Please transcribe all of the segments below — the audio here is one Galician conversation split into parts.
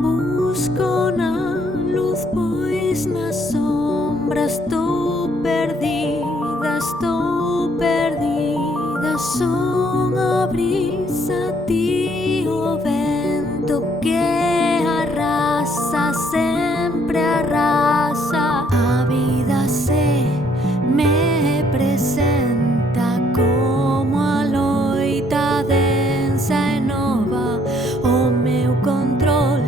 Busco na luz, pois na sombra estou perdida, son a brisa, ti o vento que arrasa, sempre arrasa. A vida se me presenta como a loita densa e nova. O meu control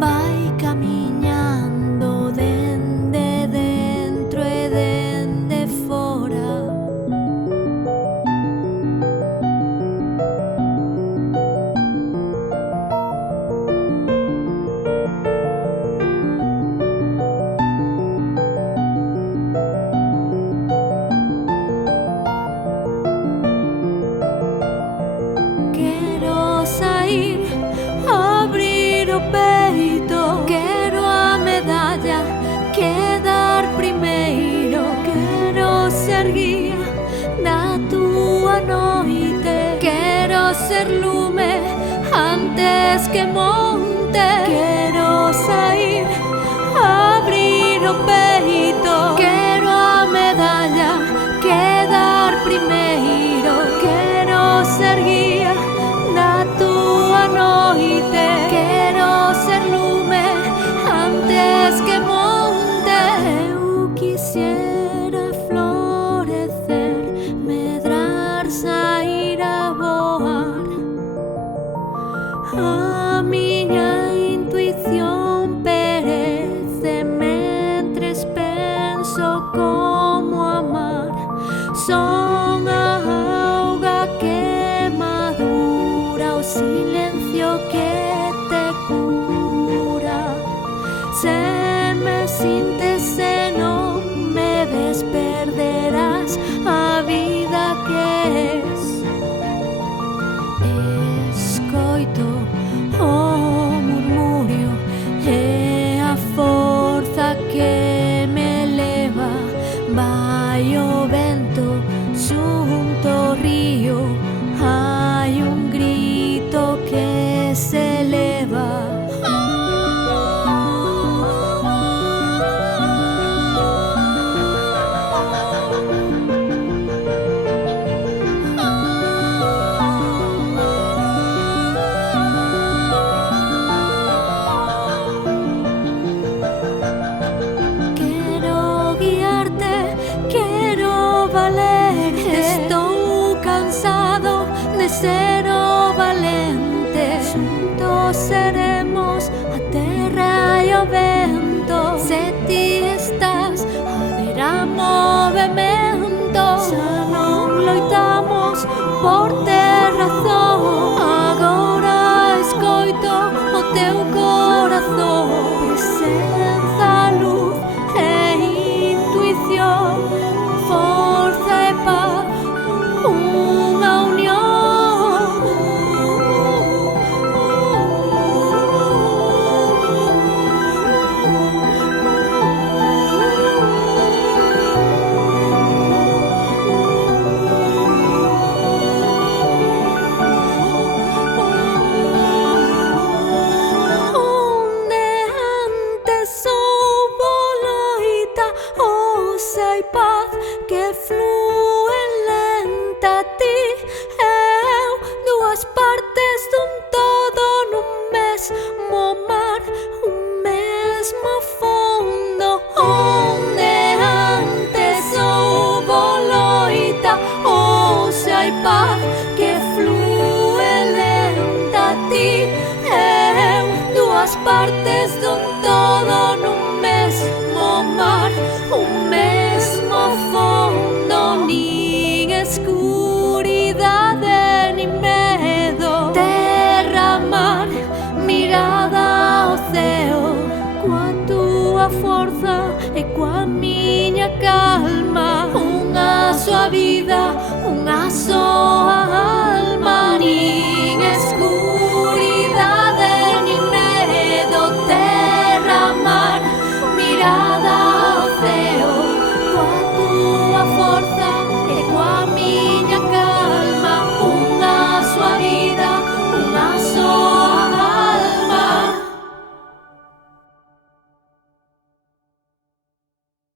vai camiñando dende dentro e dende fora. Quero sair, abrir o peito, quero a medalla, quedar primeiro. Quero ser guía da túa noite, quero ser lume antes que monte. Quero sair, abrir o peito, quero a medalla, quedar primeiro. Quero ser guía da túa noite, quero ser lume antes que monte. Eu quisiera florecer, medrar, sair a voar. A miña intuición perece mentres penso como amar. Son a auga que madura, o silencio que te cura. Se me sintes, se non me ves, perderás a vida que es. Escoito o murmurio e a forza que me leva. Vai o vento xunto ao río, hai un grito que se eleva. Quero guiarte, quero valerte. Estou cansado de ser o valente. Xuntos seremos a terra e o vento. Se ti estás, haberá movemento. Xa non loitamos por ter razón. Agora escoito o teu corazón. Presenza, luz e intuición, forza e paz, unha unión. Onde antes houbo loita, hoxe hai paz que flúe lenta. Ti e eu, dúas partes dun todo nun mesmo mar, un mesmo fondo. Onde antes houbo loita, hoxe hai paz que flúe lenta. Ti e eu, dúas partes dun todo nun mesmo mar, un mesmo fondo. Nin escuridade nin medo, terra, mar, mirada ao ceo. Coa túa forza e coa miña calma, unha soa vida, unha soa